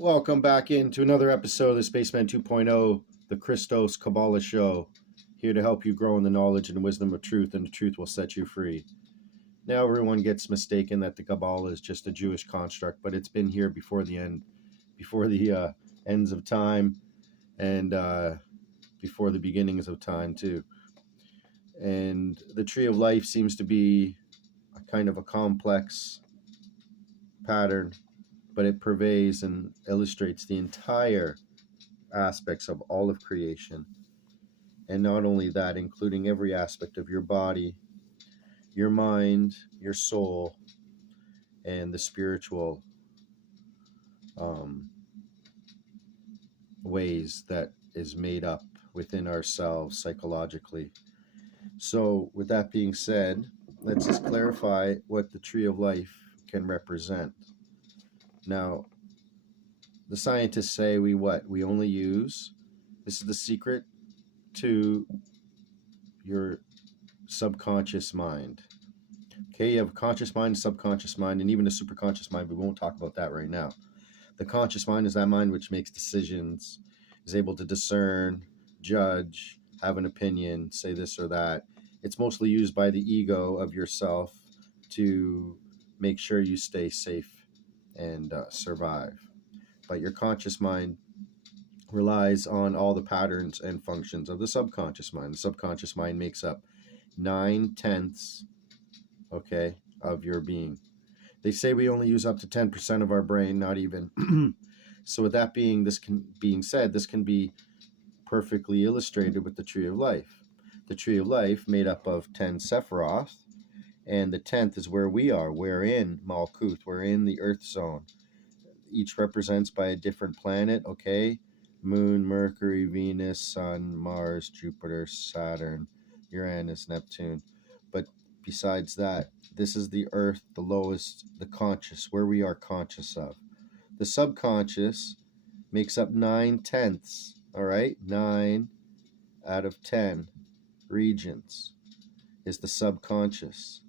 Welcome back into another episode of the Spaceman 2.0, the Christos Kabbalah Show, here to help you grow in the knowledge and wisdom of truth, and the truth will set you free. Now everyone gets mistaken that the Kabbalah is just a Jewish construct, but it's been here before the ends of time, and before the beginnings of time too. And the tree of life seems to be a kind of a complex pattern, but it pervades and illustrates the entire aspects of all of creation. And not only that, including every aspect of your body, your mind, your soul, and the spiritual ways that is made up within ourselves psychologically. So with that being said, let's just clarify what the tree of life can represent. Now, the scientists say we only use, this is the secret to your subconscious mind. Okay, you have a conscious mind, subconscious mind, and even a superconscious mind. We won't talk about that right now. The conscious mind is that mind which makes decisions, is able to discern, judge, have an opinion, say this or that. It's mostly used by the ego of yourself to make sure you stay safe and survive. But your conscious mind relies on all the patterns and functions of the subconscious mind. The subconscious mind makes up 9/10, okay, of your being. They say we only use up to 10% of our brain, not even. So with that being said, this can be perfectly illustrated with the tree of life. The tree of life made up of 10 Sephiroth, and the 10th is where we are. We're in Malkuth. We're in the Earth zone. Each represents by a different planet, okay? Moon, Mercury, Venus, Sun, Mars, Jupiter, Saturn, Uranus, Neptune. But besides that, this is the Earth, the lowest, the conscious, where we are conscious of. The subconscious makes up 9/10, all right? 9 out of 10 regions is the subconscious.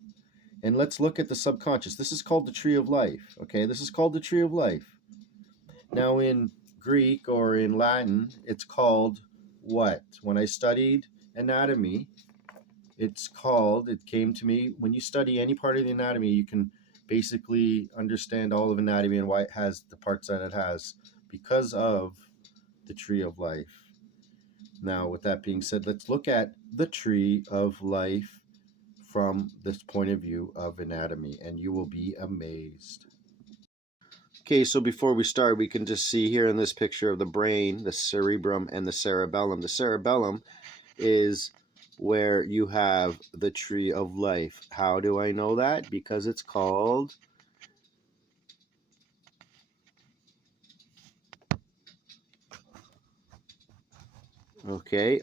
And let's look at the subconscious. This is called the tree of life, okay? This is called the tree of life. Now in Greek or in Latin, it's called what? When I studied anatomy, it came to me, when you study any part of the anatomy, you can basically understand all of anatomy and why it has the parts that it has because of the tree of life. Now, with that being said, let's look at the tree of life from this point of view of anatomy, and you will be amazed. Okay, so before we start, we can just see here in this picture of the brain, the cerebrum and the cerebellum. The cerebellum is where you have the tree of life. How do I know that? Because it's called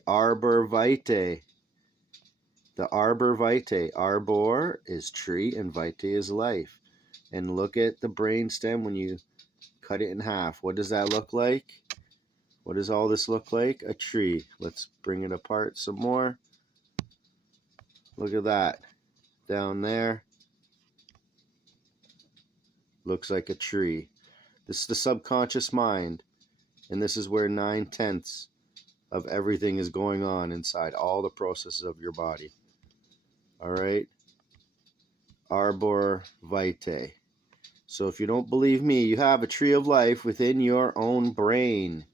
arbor vitae. The arbor vitae. Arbor is tree and vitae is life. And look at the brain stem when you cut it in half. What does that look like? What does all this look like? A tree. Let's bring it apart some more. Look at that. Down there. Looks like a tree. This is the subconscious mind. And this is where 9/10 of everything is going on inside all the processes of your body. All right? Arbor vitae. So if you don't believe me, you have a tree of life within your own brain.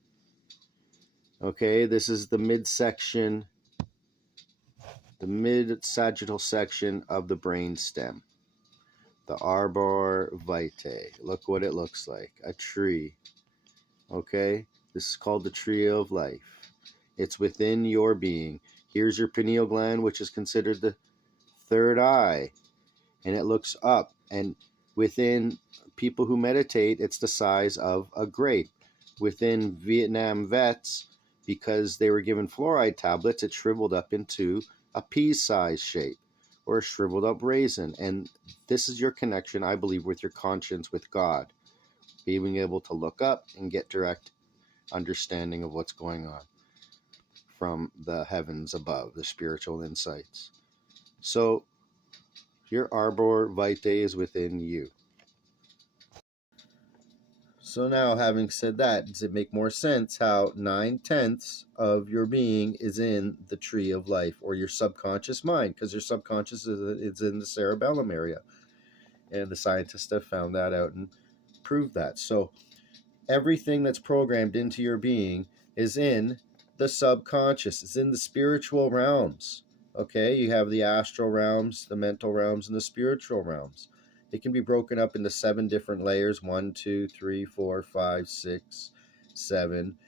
Okay, this is the midsection, the mid-sagittal section of the brain stem. The arbor vitae. Look what it looks like. A tree. Okay, this is called the tree of life. It's within your being. Here's your pineal gland, which is considered the third eye. And it looks up. And within people who meditate, it's the size of a grape. Within Vietnam vets, because they were given fluoride tablets, it shriveled up into a pea-sized shape or a shriveled up raisin. And this is your connection, I believe, with your conscience, with God. Being able to look up and get direct understanding of what's going on from the heavens above, the spiritual insights. So your arbor vitae is within you. So now, having said that, does it make more sense how 9/10 of your being is in the tree of life, or your subconscious mind? Because your subconscious is in the cerebellum area. And the scientists have found that out and proved that. So everything that's programmed into your being is in the subconscious. It's in the spiritual realms. Okay, you have the astral realms, the mental realms, and the spiritual realms. It can be broken up into 7 different layers: 1, 2, 3, 4, 5, 6, 7.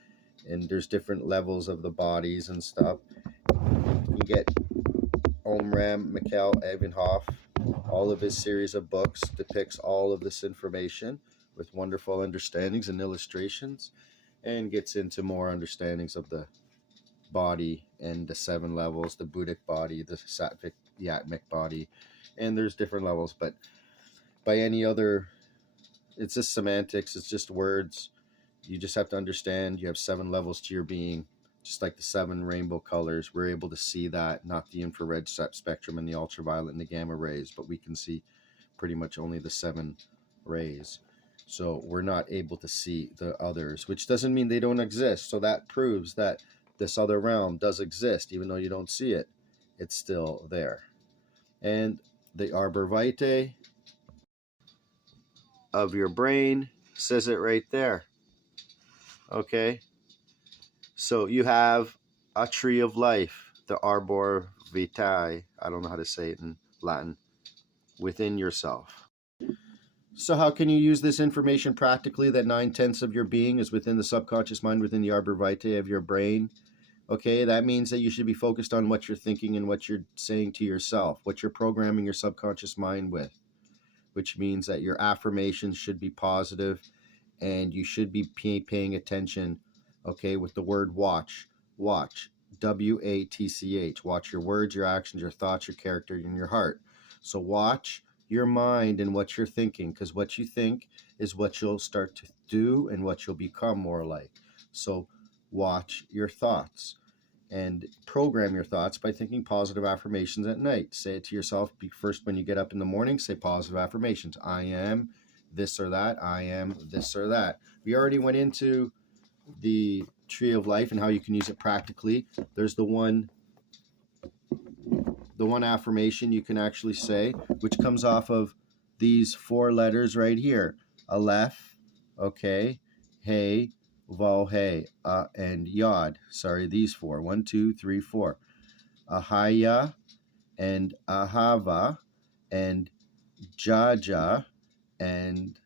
And there's different levels of the bodies and stuff. You get Omram Mikhail Evanhoff. All of his series of books depicts all of this information with wonderful understandings and illustrations, and gets into more understandings of the body and the 7 levels: the Buddhic body, the Sattvic, the Atmic body, and there's different levels. But by any other, it's just semantics, it's just words. You just have to understand you have 7 levels to your being, just like the 7 rainbow colors. We're able to see that, not the infrared spectrum and the ultraviolet and the gamma rays, but we can see pretty much only the 7 rays. So we're not able to see the others, which doesn't mean they don't exist. So that proves that this other realm does exist. Even though you don't see it, it's still there. And the arbor vitae of your brain says it right there. Okay, so you have a tree of life, the arbor vitae, I don't know how to say it in Latin, within yourself. So how can you use this information practically, that 9/10 of your being is within the subconscious mind, within the arbor vitae of your brain? Okay, that means that you should be focused on what you're thinking and what you're saying to yourself, what you're programming your subconscious mind with, which means that your affirmations should be positive, and you should be paying attention, okay, with the word watch. Watch, WATCH. Watch your words, your actions, your thoughts, your character, and your heart. So watch your mind and what you're thinking, because what you think is what you'll start to do and what you'll become more like. So watch your thoughts and program your thoughts by thinking positive affirmations at night. Say it to yourself first when you get up in the morning. Say positive affirmations. I am this or that. I am this or that. We already went into the tree of life and how you can use it practically. There's the one affirmation you can actually say, which comes off of these 4 letters right here: Aleph, okay, Hey, Vav, Hey, and Yod. Sorry, these 4. 1, 2, 3, 4. Ahaya and Ahava and Jaja, and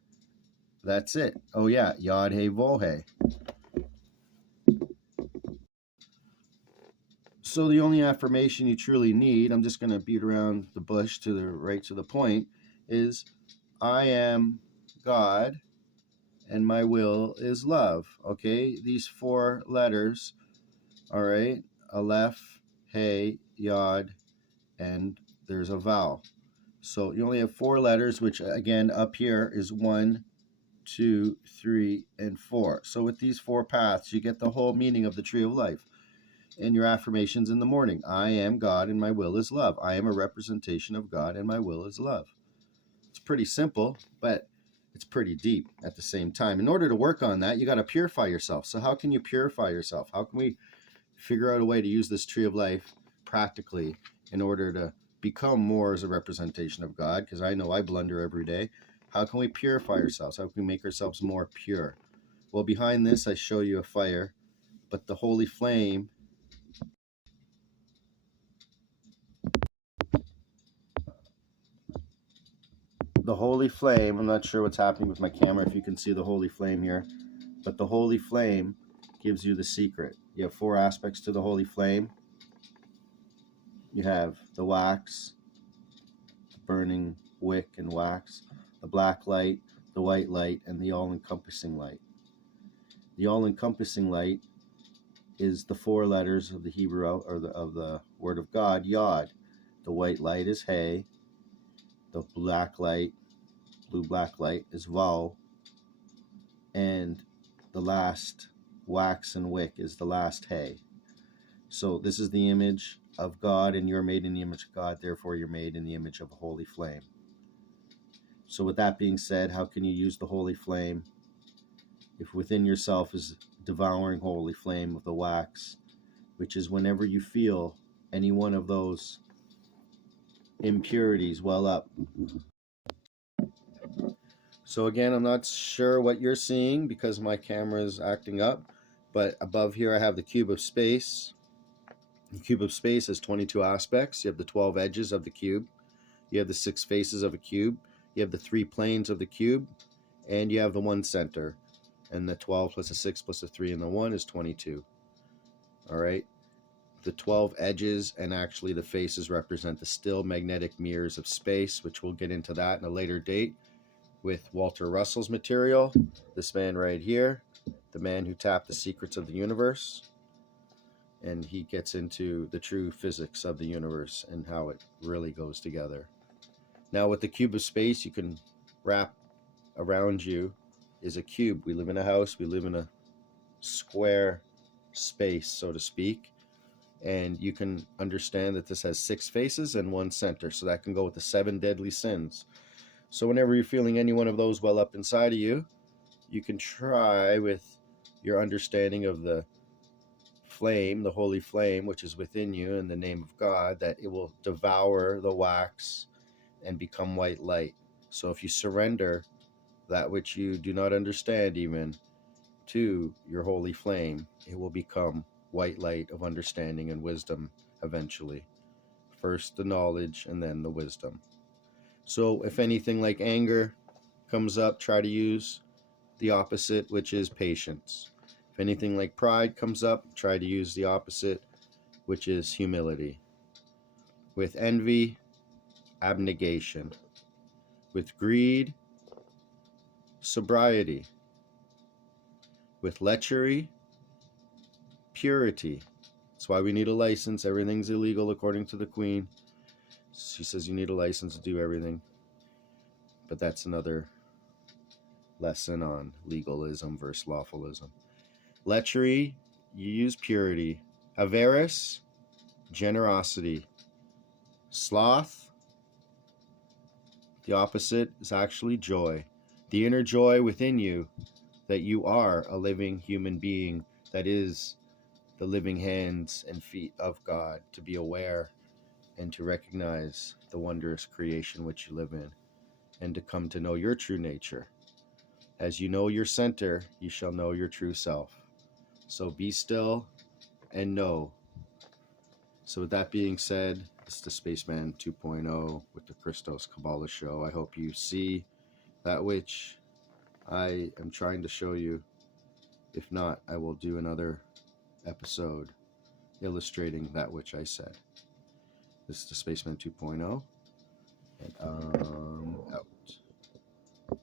that's it. Oh yeah, Yod, Hey, Vav, Hey. So the only affirmation you truly need, I'm just going to beat around the bush to the right to the point, is I am God and my will is love. Okay, these 4 letters, all right, Aleph, Hey, Yod, and there's a vowel. So you only have 4 letters, which again up here is 1, 2, 3, and 4. So with these 4 paths, you get the whole meaning of the tree of life. And your affirmations in the morning: I am God and my will is love. I am a representation of God and my will is love. It's pretty simple, but it's pretty deep at the same time. In order to work on that, you got to purify yourself. So how can you purify yourself? How can we figure out a way to use this tree of life practically in order to become more as a representation of God? Because I know I blunder every day. How can we purify ourselves? How can we make ourselves more pure? Well, behind this, I show you a fire, but the holy flame, I'm not sure what's happening with my camera, if you can see the holy flame here, but the holy flame gives you the secret. You have 4 aspects to the holy flame. You have the wax, the burning wick and wax, the black light, the white light, and the all-encompassing light. The all-encompassing light is the 4 letters of the Hebrew, or of the Word of God, Yod. The white light is Hey. The black light, blue-black light, is Vav. And the last wax and wick is the last Hey. So this is the image of God, and you're made in the image of God, therefore you're made in the image of a holy flame. So with that being said, how can you use the holy flame if within yourself is devouring holy flame of the wax, which is whenever you feel any one of those impurities well up. So again, I'm not sure what you're seeing because my camera is acting up, but above here I have the cube of space. The cube of space has 22 aspects. You have the 12 edges of the cube. You have the 6 faces of a cube. You have the 3 planes of the cube. And you have the 1 center. And the 12 plus the 6 plus the 3 and the 1 is 22. All right. The 12 edges and actually the faces represent the still magnetic mirrors of space, which we'll get into that in a later date with Walter Russell's material. This man right here, the man who tapped the secrets of the universe. And he gets into the true physics of the universe and how it really goes together. Now with the cube of space, you can wrap around you is a cube. We live in a house, we live in a square space, so to speak. And you can understand that this has 6 faces and 1 center. So that can go with the 7 deadly sins. So whenever you're feeling any one of those well up inside of you, you can try with your understanding of the flame, the holy flame, which is within you in the name of God, that it will devour the wax and become white light. So if you surrender that which you do not understand even to your holy flame, it will become white light of understanding and wisdom eventually. First the knowledge and then the wisdom. So if anything like anger comes up, try to use the opposite, which is patience. If anything like pride comes up, try to use the opposite, which is humility. With envy, abnegation. With greed, sobriety. With lechery, purity. That's why we need a license. Everything's illegal according to the Queen. She says you need a license to do everything. But that's another lesson on legalism versus lawfulism. Lechery, you use purity. Avarice, generosity. Sloth, the opposite is actually joy. The inner joy within you that you are a living human being that is the living hands and feet of God, to be aware and to recognize the wondrous creation which you live in, and to come to know your true nature. As you know your center, you shall know your true self. So be still and know. So with that being said, it's the Spaceman 2.0 with the Christos Kabbalah show. I hope you see that which I am trying to show you. If not, I will do another episode illustrating that which I said. This is the Spaceman 2.0, and out.